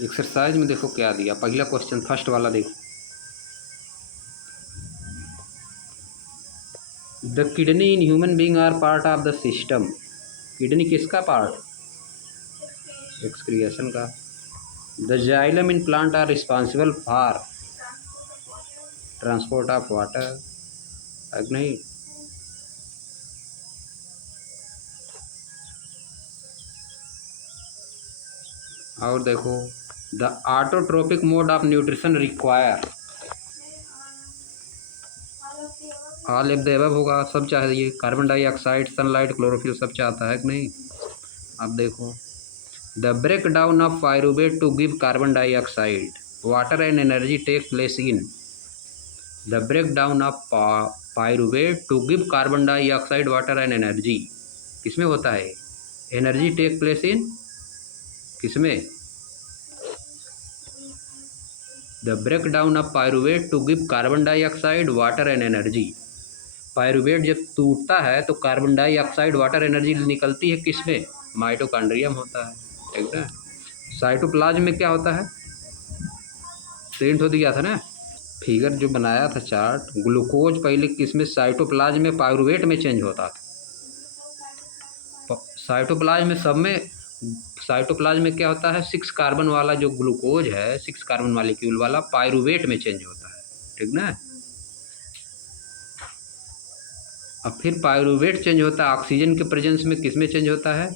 Exercise में देखो क्या दिया। पहला क्वेश्चन फर्स्ट वाला देखो, the kidney in human being are part of the system. Kidney किसका पार्ट? एक्सक्रिएशन का। The xylem in plant are responsible for transport of water. नहीं, और देखो, the autotrophic mode of nutrition require all of the above होगा। सब चाहिए, carbon dioxide, sunlight, chlorophyll सब चाहता है कि नहीं। अब देखो, the break down of pyruvate to give carbon dioxide water and energy take place in. The break down of pyruvate to give carbon dioxide water and energy किसमें होता है? एनर्जी टेक प्लेस इन किसमें? The break down of pyruvate to give carbon dioxide water and energy. Pyruvate जब टूटता है तो carbon dioxide water energy निकलती है किसमें? माइटोकॉन्ड्रियम होता है, ठीक है। साइटोप्लाज्म में क्या होता है? प्रिंट हो दिया था ना फिगर जो बनाया था चार्ट। ग्लूकोज पहले किसमें? साइटोप्लाज्म में पायरूवेट में चेंज होता था। साइटोप्लाज्म में सब में, साइटोप्लाज्म में क्या होता है? 6 कार्बन वाला जो ग्लूकोज है, 6 कार्बन मॉलिक्यूल वाला पायरूवेट में चेंज होता है, ठीक ना। अब फिर पायरूवेट चेंज होता है ऑक्सीजन के प्रेजेंस में, किसमें चेंज होता है?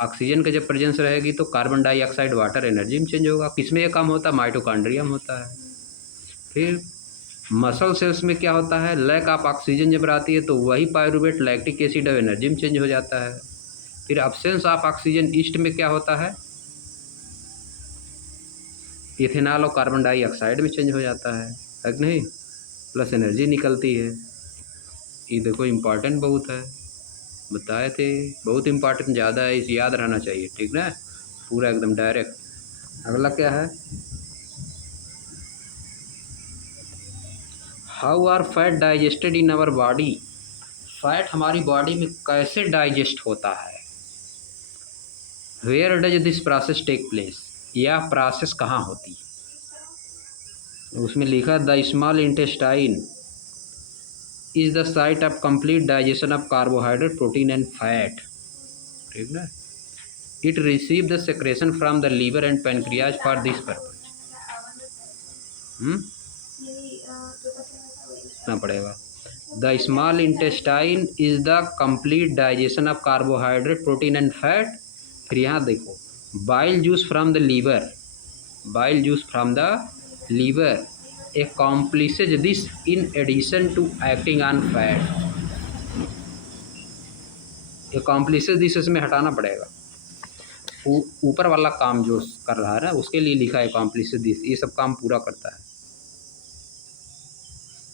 ऑक्सीजन का जब प्रेजेंस रहेगी तो कार्बन डाइऑक्साइड वाटर एनर्जी में चेंज होगा। किसमें ये काम होता है? माइटोकॉन्ड्रियम होता है। फिर मसल सेल्स में क्या होता है? लैक ऑफ ऑक्सीजन जब आती है तो वही पायरूवेट लैक्टिक एसिड और एनर्जी में चेंज हो जाता है। फिर अब्सेंस ऑफ ऑक्सीजन ईस्ट में क्या होता है? इथेनॉल और कार्बन डाइऑक्साइड में चेंज हो जाता है कि नहीं, प्लस एनर्जी निकलती है। ये देखो इम्पॉर्टेंट बहुत है, बताए थे बहुत इम्पॉर्टेंट ज़्यादा है, इसे याद रहना चाहिए, ठीक ना, पूरा एकदम डायरेक्ट। अगला क्या है? How are fat digested in our body. Fat हमारी बॉडी में कैसे डाइजेस्ट होता है? Where does this process take place. यह प्रोसेस कहाँ होती है? उसमें लिखा the small intestine is the site of complete digestion of carbohydrate, protein and fat, ठीक ना। It receive the secretion from the liver and pancreas for this purpose. ना पड़ेगा। The small intestine is the complete digestion of carbohydrate, protein and fat. फिर यहाँ देखो, bile juice from the liver, bile juice from the liver accomplishes this in addition to acting on fat। accomplishes this इसमें हटाना पड़ेगा, ऊपर वाला काम जो कर रहा है ना उसके लिए लिखा है accomplishes this, ये सब काम पूरा करता है।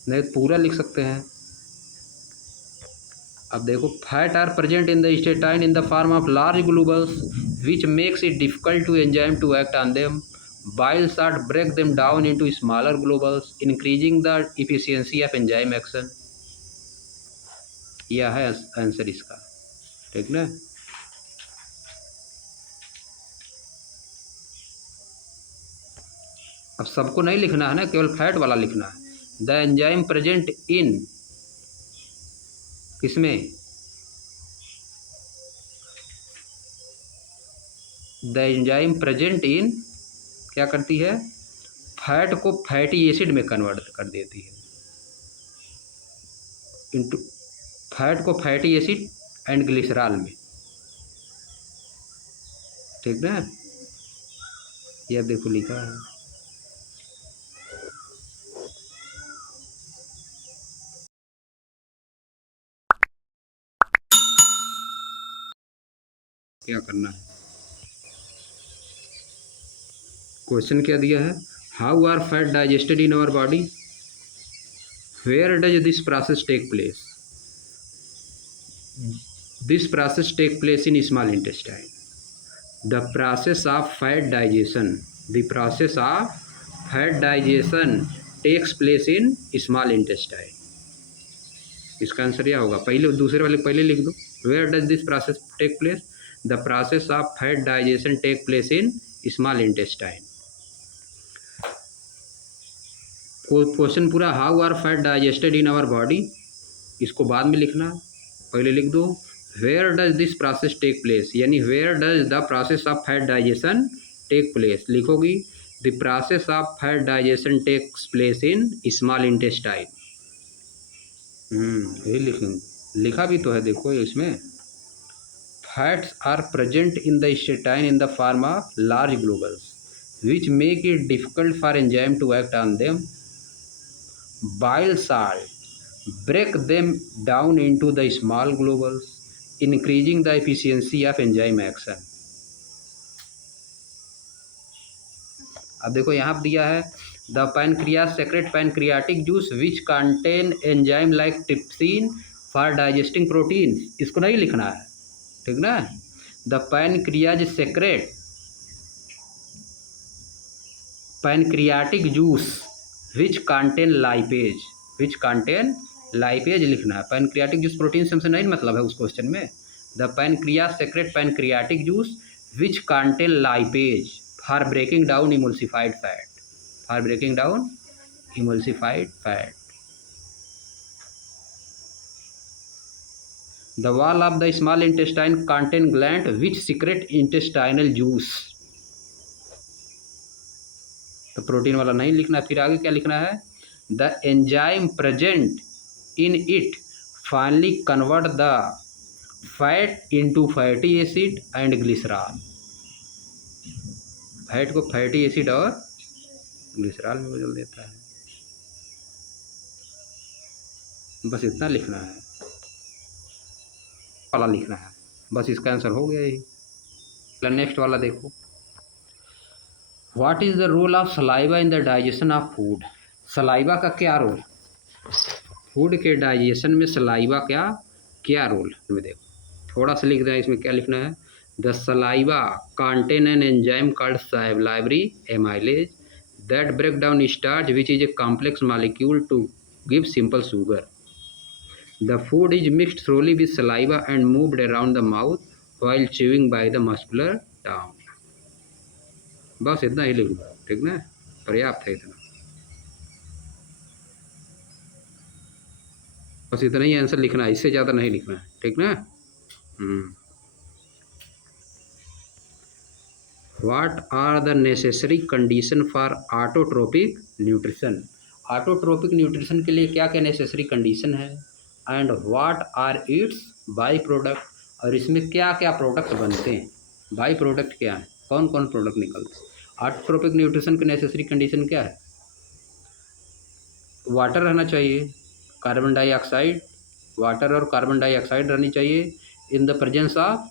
नहीं पूरा लिख सकते हैं। अब देखो, fat are present in the intestine in the form of large globules which makes it difficult to enzyme to act on them. Bile salt break them down into smaller globules, increasing the efficiency of enzyme action। यह है answer इसका, ठीक ना। अब सबको नहीं लिखना है ना, केवल फैट वाला लिखना है। द एंजाइम प्रेजेंट इन किसमें? द एंजाइम प्रेजेंट इन क्या करती है? फैट को फैटी एसिड में कन्वर्ट कर देती है, इनटू फैट को फैटी एसिड एंड ग्लिसरॉल में, ठीक ना। यह देखो लिखा है। क्या करना है? क्वेश्चन क्या दिया है? How are fat digested in our body, where does this process take place. This process take place in small intestine. The process of fat digestion, the process of fat digestion takes place in small intestine. इसका answer यह होगा। पहले दूसरे वाले पहले लिख दो, where does this process take place. The process of fat digestion take place in small intestine. Question पूरा, how are fat digested in our body, इसको बाद में लिखना, पहले लिख दो where does this process take place, यानी where does the process of fat digestion take place. लिखोगी the process of fat digestion takes place in small intestine. यही लिखेंगे, लिखा भी तो है देखो इसमें, fats are present in the intestine in the form of large globules which make it difficult for enzyme to act on them. Bile salt break them down into the small globules, increasing the efficiency of enzyme action। अब देखो यहाँ दिया है the pancreas secrete pancreatic juice which contain enzyme like trypsin for digesting protein, इसको नहीं लिखना है, ठीक ना। The pancreas secrete pancreatic juice which contain lipase लिखना है। पैनक्रियाटिक जूस प्रोटीन से हमसे नहीं मतलब है उस क्वेश्चन में। The pancreas secrete pancreatic juice which contain lipase for breaking down emulsified fat. The wall of the small intestine contain gland which secrete intestinal juice, तो प्रोटीन वाला नहीं लिखना। फिर आगे क्या लिखना है, the enzyme present in it finally convert the fat into fatty acid and glycerol, fat को फैटी एसिड और ग्लिसरॉल में बदल देता है। बस इतना लिखना है, वाला लिखना है, बस इसका आंसर हो गया यही। नेक्स्ट वाला देखो, what is the role of saliva in the digestion of food. Saliva का क्या रोल, फूड के डाइजेशन में सलाइवा क्या रोल में देखो, थोड़ा सा लिख दें, इसमें क्या लिखना है, the saliva contain an enzyme called salivary amylase that break down starch which is a complex molecule to give simple sugar. The food is mixed thoroughly with saliva and moved around the mouth while chewing by the muscular tongue. बस इतना ही लिख दो, ठीक ना, पर्याप्त है इतना, बस इतना ही आंसर लिखना है, इससे ज़्यादा नहीं लिखना है, ठीक ना। What are the necessary condition for autotrophic nutrition. Autotrophic nutrition के लिए क्या क्या नेसेसरी कंडीशन है, and what are its by product, और इसमें क्या क्या प्रोडक्ट बनते हैं, बाई प्रोडक्ट क्या है, कौन कौन प्रोडक्ट निकलते हैं। ऑटोट्रोपिक न्यूट्रिशन की नेसेसरी कंडीशन क्या है, वाटर रहना चाहिए, कार्बन डाइऑक्साइड, वाटर और कार्बन डाइऑक्साइड रहनी चाहिए in the presence of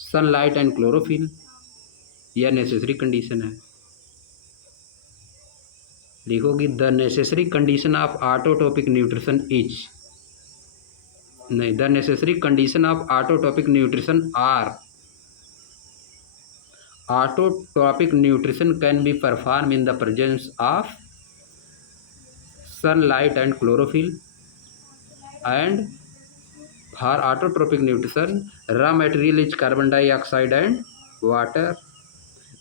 sunlight and chlorophyll, यह नेसेसरी कंडीशन है। लिखोगी the necessary condition of autotrophic nutrition is, नहीं, the necessary condition of autotrophic nutrition are, autotropic nutrition can be performed in the presence of sunlight and chlorophyll, and for autotropic nutrition raw material is carbon dioxide and water,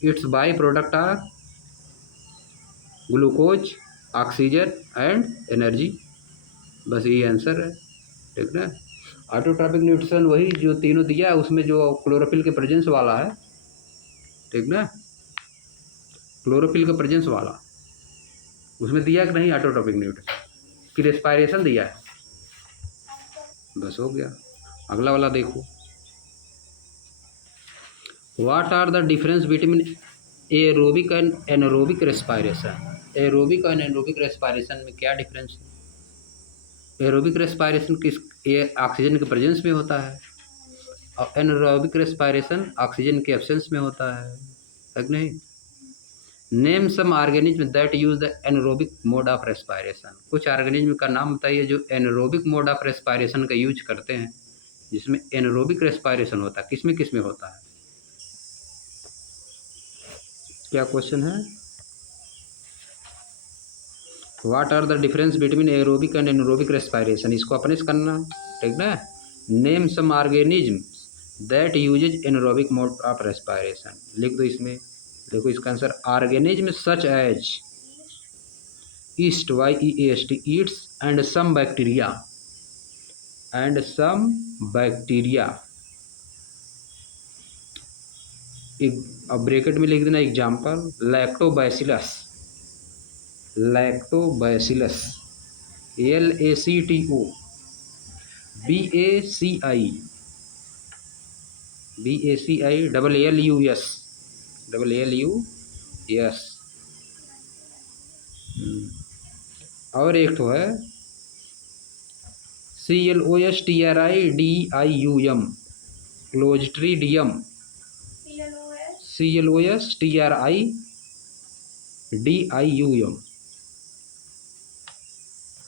its byproduct are glucose, oxygen and energy। बस यही answer है, ठीक ना। Autotrophic nutrition वही जो तीनों दिया है, उसमें जो क्लोरोफिल के प्रेजेंस वाला है, ठीक ना, क्लोरोफिल का प्रेजेंस वाला उसमें दिया कि नहीं, ऑटोट्रोपिक न्यूट्रिशन की रेस्पायरेशन दिया है, बस हो गया। अगला वाला देखो, what are the difference between aerobic and anaerobic respiration. Aerobic और एनारोबिक रेस्पायरेशन में क्या डिफरेंस है। एरोबिक रेस्पायरेशन किस, ये ऑक्सीजन के प्रेजेंस में होता है, और एनारोबिक रेस्पायरेशन ऑक्सीजन के एब्सेंस में होता है कि नहीं। Name some organism that use the anaerobic mode of respiration. कुछ ऑर्गेनिज्म का नाम बताइए जो एनारोबिक मोड ऑफ रेस्पायरेशन का यूज करते हैं, जिसमें एनारोबिक रेस्पायरेशन होता है, किसमें किसमें होता है, क्या क्वेश्चन है। What are the difference between aerobic and anaerobic respiration, इसको अपने से करना, ठीक ना। Name some organism that uses anaerobic mode of respiration, लिख दो इसमें, देखो इसका answer, organism such as yeast, YEAST, yeasts and some bacteria, एक अब ब्रैकेट में लिख देना example, lactobacillus, lactobacillus, LACTO BACI LLUS, और एक तो है CLOSTRIDIUM, क्लोस्ट्रीडियम, CLOSTRIDIUM,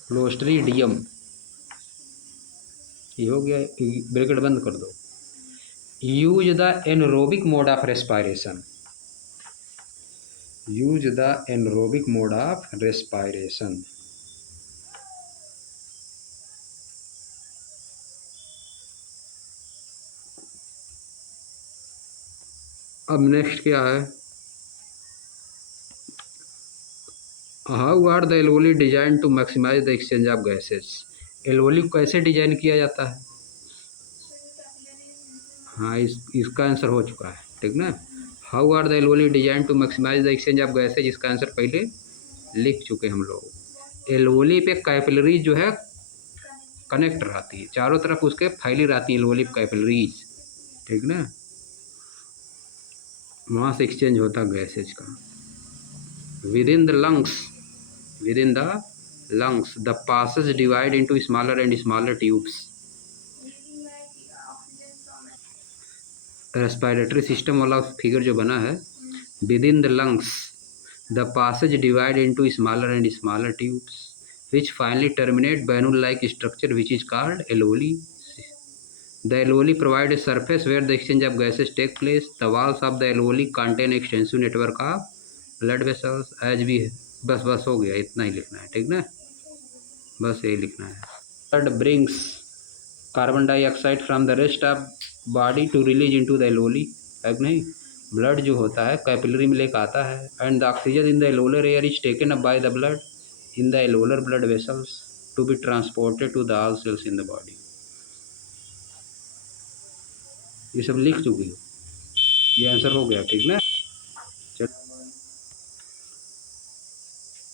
क्लोस्ट्रीडियम। ये हो गया, ब्रैकेट बंद कर दो। Use the anaerobic mode of respiration, use the anaerobic mode of respiration. अब नेक्स्ट क्या है, how are the alveoli design to maximise the exchange of gases. Alveoli को कैसे डिजाइन किया जाता है? हाँ, इसका आंसर हो चुका है, ठीक ना। How are the alveoli design to maximise the exchange of gases, इसका आंसर पहले लिख चुके हम लोग। एल्वोली पे कैपिलरीज जो है कनेक्ट रहती है, चारों तरफ उसके फैली रहती है एल्वोली कैपिलरीज, ठीक ना। वहाँ से एक्सचेंज होता गैसेज का। Within the lungs the passages divide into smaller and smaller tubes. Respiratory system वाला फिगर जो बना है, within the lungs the passages divide into smaller and smaller tubes which finally terminate balloon-like structure which is called alveoli. The alveoli provide a surface where the exchange of gases take place. The walls of the alveoli contain extensive network of blood vessels as we, बस हो गया, इतना ही लिखना है, ठीक ना, बस यही लिखना है। Blood brings carbon dioxide from the rest of body to release into the alveoli, है नहीं। ब्लड जो होता है कैपिलरी में लेकर आता है, and the oxygen in the alveolar air is taken up by the blood in the alveolar blood vessels to be transported to the all cells in the body। ये सब लिख चुकी हो, ये आंसर हो गया, ठीक ना।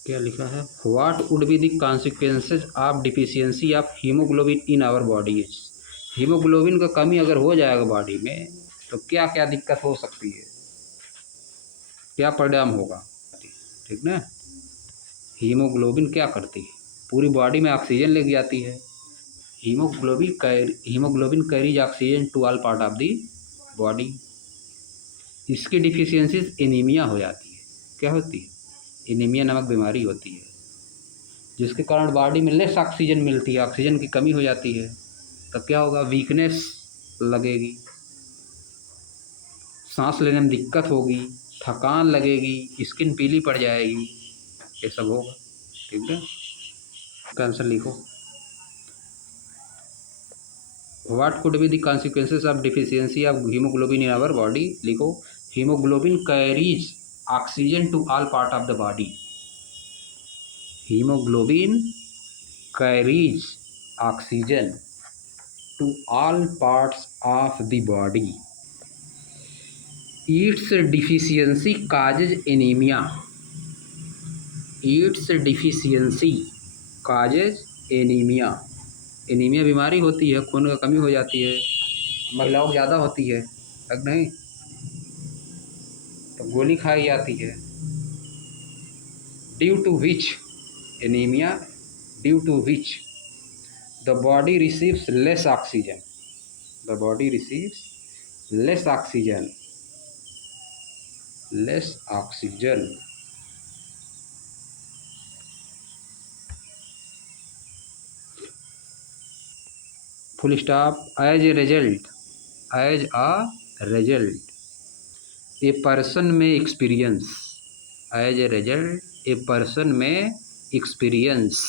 क्या लिखा है, what would be the consequences of deficiency of haemoglobin in our bodies. Haemoglobin का कमी अगर हो जाएगा बॉडी में तो क्या क्या दिक्कत हो सकती है, क्या परिणाम होगा, ठीक ना। हीमोग्लोबिन क्या करती है, पूरी बॉडी में ऑक्सीजन लेके जाती है। Haemoglobin carries oxygen to all part of the body. इसकी डिफिशियंसी एनीमिया हो जाती है। क्या होती है? एनीमिया नामक बीमारी होती है, जिसके कारण बॉडी में लेस ऑक्सीजन मिलती है, ऑक्सीजन की कमी हो जाती है। तब क्या होगा, वीकनेस लगेगी, सांस लेने में दिक्कत होगी, थकान लगेगी, स्किन पीली पड़ जाएगी, ये सब होगा, ठीक है। इसका आंसर लिखो, what could be the consequences of deficiency of haemoglobin in our body. लिखो, haemoglobin carries oxygen to all part of the body. Haemoglobin carries oxygen to all parts of the body. Its deficiency causes anaemia. Its deficiency causes anaemia. Anaemia बीमारी होती है, खून का कमी हो जाती है, महिलाओं को ज़्यादा होती है, तक नहीं, तो गोली खाई जाती है। Due to which anaemia, due to which the body receives less oxygen, the body receives less oxygen, less oxygen. Full stop. As a result, as a result a person may experience, as a result a person may experience.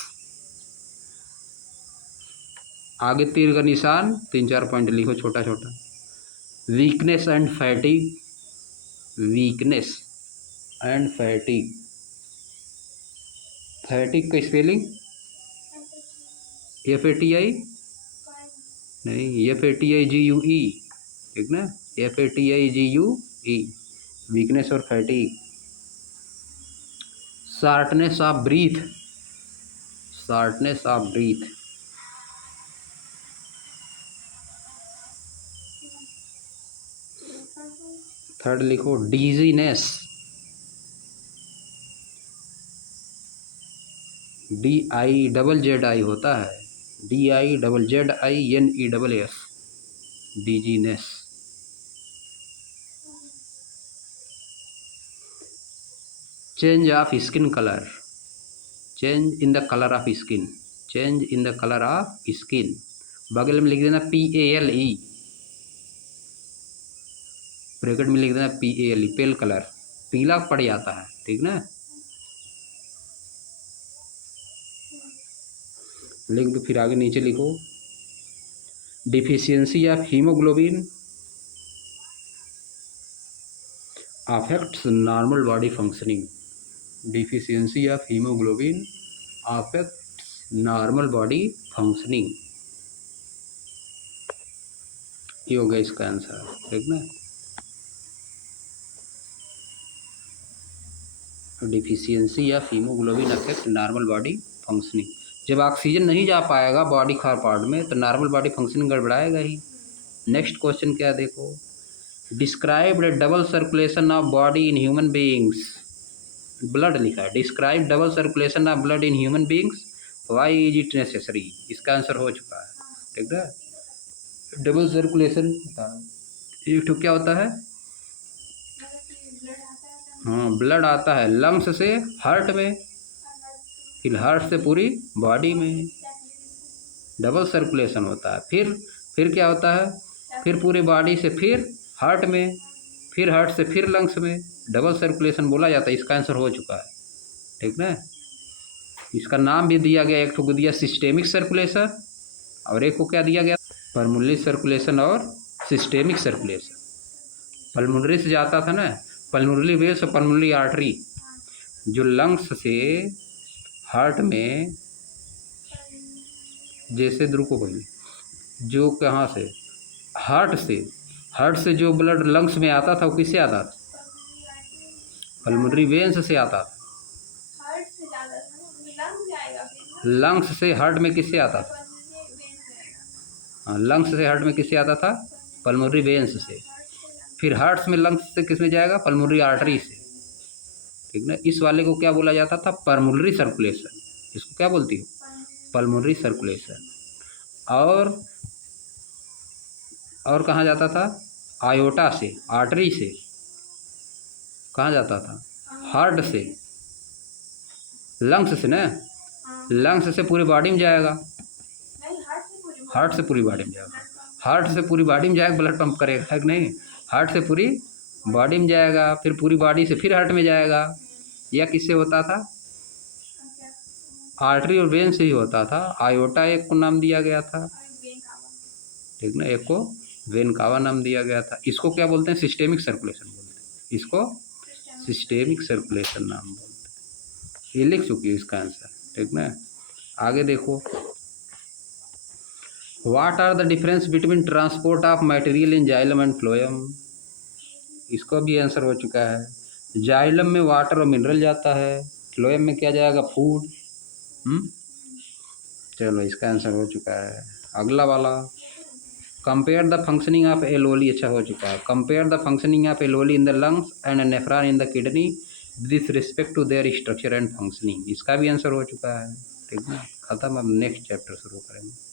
आगे तीर का निशान 3-4 point लिखो छोटा छोटा। Weakness and fatigue, weakness and fatigue. Fatigue का spelling FATI नहीं, FATIGUE, ठीक ना, FATIGUE, वीकनेस और fatigue. Shortness of breath, shortness of breath. Third लिखो डीजीनेस, DIZZI होता है, DIZZINESS, dizziness. Change of skin colour, change in the colour of skin, change in the colour of skin. बगल में लिख देना PALE, ब्रैकेट में लिख देना PALE, पेल कलर, पीला पड़ जाता है, ठीक ना। लिख दो, फिर आगे नीचे लिखो deficiency of haemoglobin affects normal body functioning, deficiency of haemoglobin affects normal body functioning, ये हो गया इसका आंसर, ठीक ना। Deficiency of haemoglobin affect normal body functioning. जब ऑक्सीजन नहीं जा पाएगा बॉडी खार पार्ट में तो नॉर्मल बॉडी फंक्शनिंग गड़बड़ाएगा ही। नेक्स्ट क्वेश्चन क्या देखो, describe double circulation of body in human beings, blood लिखा है, describe double circulation of blood in human beings, why is it necessary, इसका आंसर हो चुका है, ठीक है। डबल सर्कुलेशन एक तो क्या होता है, हाँ ब्लड आता है लंग्स से हार्ट में, फिर हार्ट से पूरी बॉडी में, डबल सर्कुलेशन होता है। फिर क्या होता है, फिर पूरी बॉडी से फिर हार्ट में, फिर हार्ट से फिर लंग्स में, डबल सर्कुलेशन बोला जाता है। इसका आंसर हो चुका है, ठीक ना। इसका नाम भी दिया गया, एक को दिया सिस्टेमिक सर्कुलेशन और एक को क्या दिया गया, पल्मोनरी सर्कुलेशन और सिस्टेमिक सर्कुलेशन। पल्मोनरी से जाता था ना, पल्मोनरी वेल्स और पल्मोनरी आर्टरी, जो लंग्स से हार्ट में, जैसे ध्रुव को बोलिए, जो कहाँ से, हार्ट से जो ब्लड लंग्स में आता था वो किससे आता था, पल्मोनरी वेन्स से आता था। लंग्स से हार्ट में किससे आता था, हाँ लंग्स से हार्ट में किससे आता था, पल्मोनरी वेन्स से। फिर हार्ट में लंग्स से किस में जाएगा, पल्मोनरी आर्टरी से, ठीक ना। इस वाले को क्या बोला जाता था, पल्मोनरी सर्कुलेशन। इसको क्या बोलती हो, पल्मोनरी सर्कुलेशन। और कहाँ जाता था, आयोटा से, आर्टरी से कहाँ जाता था, हार्ट से, लंग्स से ना, लंग्स से पूरी बॉडी में जाएगा, हार्ट से पूरी बॉडी में जाएगा, हार्ट से पूरी बॉडी में जाएगा, ब्लड पंप करेगा, है कि नहीं। हार्ट से पूरी बॉडी में जाएगा, फिर पूरी बॉडी से फिर हार्ट में जाएगा। यह किससे होता था, आर्टरी और वेन से ही होता था। आयोटा एक को नाम दिया गया था, ठीक ना, एक को वेन कावा नाम दिया गया था। इसको क्या बोलते हैं, सिस्टेमिक सर्कुलेशन बोलते हैं, इसको सिस्टेमिक सर्कुलेशन नाम बोलते हैं। ये लिख चुकी है इसका आंसर, ठीक ना। आगे देखो, what are the difference between transport of material in xylem and phloem, इसको भी आंसर हो चुका है। जाइलम में वाटर और मिनरल जाता है, फ्लोएम में क्या जाएगा, फूड। चलो इसका आंसर हो चुका है। अगला वाला, compare the functioning of alveoli, अच्छा हो चुका है। Compare the functioning of alveoli in the lungs and nephron in the kidney with respect to their structure and functioning, इसका भी आंसर हो चुका है, ठीक है। खत्म, अब नेक्स्ट चैप्टर शुरू करेंगे।